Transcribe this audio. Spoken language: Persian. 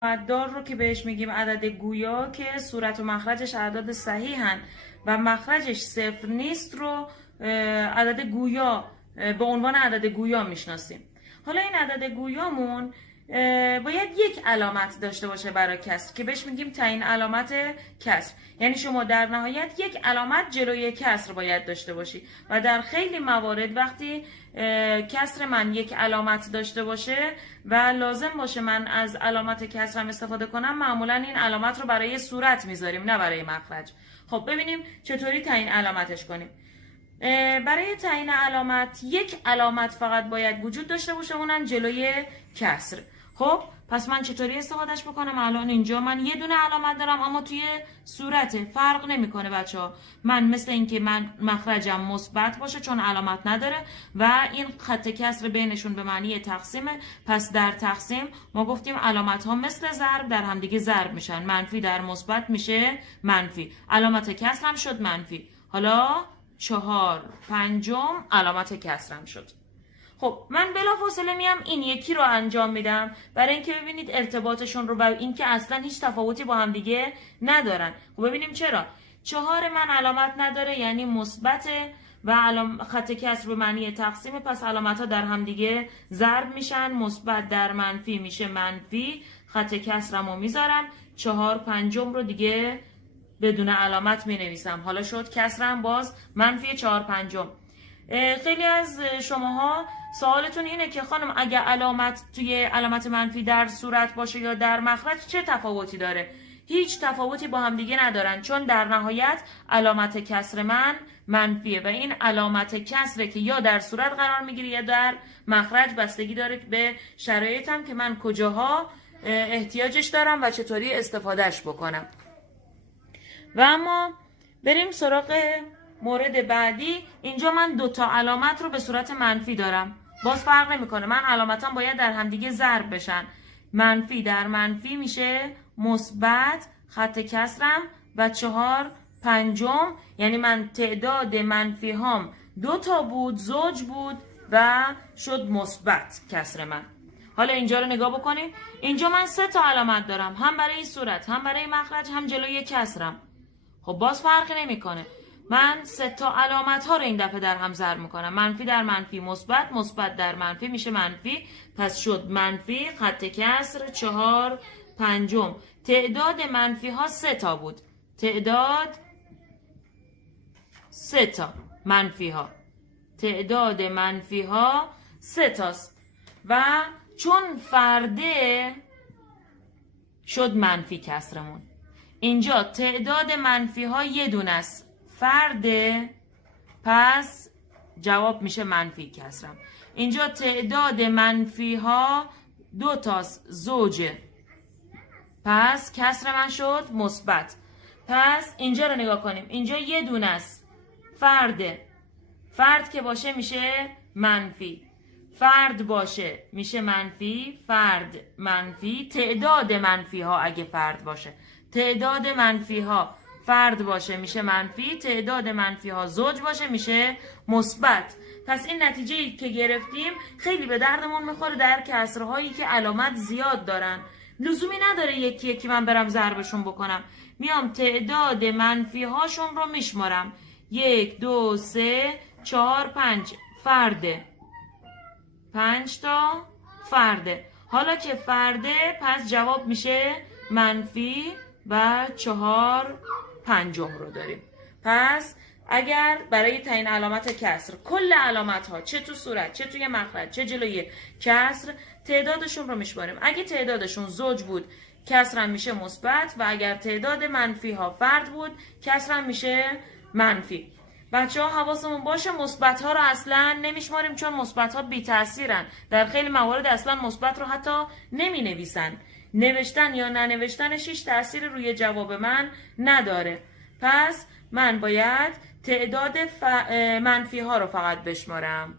دار رو که بهش میگیم عدد گویا که صورت و مخرجش اعداد صحیحن و مخرجش صفر نیست رو عدد گویا به عنوان عدد گویا میشناسیم. حالا این عدد گویامون باید یک علامت داشته باشه برای کسر که بهش میگیم تعیین علامت کسر. یعنی شما در نهایت یک علامت جلوی کسر باید داشته باشی و در خیلی موارد وقتی کسر من یک علامت داشته باشه و لازم باشه من از علامت کسرم استفاده کنم، معمولا این علامت رو برای صورت میذاریم نه برای مخرج. خب ببینیم چطوری تعیین علامتش کنیم. برای تعیین علامت یک علامت فقط باید وجود داشته باشه، اونم جلوی کسر. خب پس من چطوری استفادهش بکنم؟ الان اینجا من یه دونه علامت دارم اما توی صورته، فرق نمیکنه بچه‌ها. من مثل اینکه من مخرجم مثبت باشه چون علامت نداره و این خط کسر بینشون به معنی تقسیمه. پس در تقسیم ما گفتیم علامت ها مثل ضرب در همدیگه ضرب میشن، منفی در مثبت میشه منفی، علامت کسرم شد منفی. حالا 4/5 علامت کسرم شد. خب من بلافاصله میام این یکی رو انجام میدم برای اینکه ببینید ارتباطشون رو و اینکه اصلا هیچ تفاوتی با هم دیگه ندارن. خب ببینیم چرا. 4 من علامت نداره یعنی مثبته و خط کسر به معنی تقسیم، پس علامت ها در هم دیگه ضرب میشن، مثبت در منفی میشه منفی، خط کسرمو میذارم، 4/5 رو دیگه بدون علامت می نویسم. حالا شد کسرم باز منفی 4/5. خیلی از شماها سوالتون اینه که خانم اگه علامت توی علامت منفی در صورت باشه یا در مخرج چه تفاوتی داره؟ هیچ تفاوتی با هم دیگه ندارن چون در نهایت علامت کسر من منفیه و این علامت کسره که یا در صورت قرار میگیره یا در مخرج، بستگی داره به شرایطم که من کجاها احتیاجش دارم و چطوری استفادهش بکنم. و اما بریم سراغ مورد بعدی. اینجا من 2 تا علامت رو به صورت منفی دارم، باز فرق نمیکنه، من علامتام باید در همدیگه ضرب بشن، منفی در منفی میشه مثبت، خط کسرم و 4/5 یعنی من تعداد منفی هام 2 تا بود، زوج بود و شد مثبت کسر من. حالا اینجا رو نگاه بکنیم، اینجا من 3 تا علامت دارم، هم برای صورت هم برای مخرج هم جلوی کسرم. خب باز فرقی نمیکنه، من 3 تا علامت ها رو این دفعه در هم ضرب میکنم، منفی در منفی مثبت، مثبت در منفی میشه منفی، پس شد منفی خط کسر 4/5. تعداد منفی ها 3 تا بود، تعداد 3 تا منفی ها، تعداد منفی ها 3 تاست و چون فرده شد منفی کسرمون. اینجا تعداد منفی ها یه دونه است، فرده، پس جواب میشه منفی کسرم. اینجا تعداد منفی ها 2 تاست، زوجه، پس کسر من شد مثبت. پس اینجا رو نگاه کنیم، اینجا یه دونه است، فرده، فرد که باشه میشه منفی، فرد باشه میشه منفی، فرد منفی، تعداد منفی ها اگه فرد باشه، تعداد منفی ها فرد باشه میشه منفی، تعداد منفی ها زوج باشه میشه مثبت. پس این نتیجه که گرفتیم خیلی به دردمون میخوره در کسرهایی که علامت زیاد دارن. لزومی نداره یکی یکی من برم ضربشون بکنم، میام تعداد منفی هاشون رو میشمارم، 1 2 3 4 5 فرده، 5 تا فرده. حالا که فرده پس جواب میشه منفی و 4/5 رو داریم. پس اگر برای تعیین علامت کسر کل علامت ها چه تو صورت چه توی مخرج چه جلوی کسر تعدادشون رو میشماریم، اگه تعدادشون زوج بود کسرم میشه مثبت و اگر تعداد منفی ها فرد بود کسرم میشه منفی. بچه ها حواسمون باشه مثبت ها رو اصلا نمیشماریم چون مثبت ها بی تاثیرن، در خیلی موارد اصلا مثبت رو حتی نمی نویسن، نوشتن یا ننوشتنش هیچ تأثیر روی جواب من نداره. پس من باید تعداد منفی ها رو فقط بشمارم.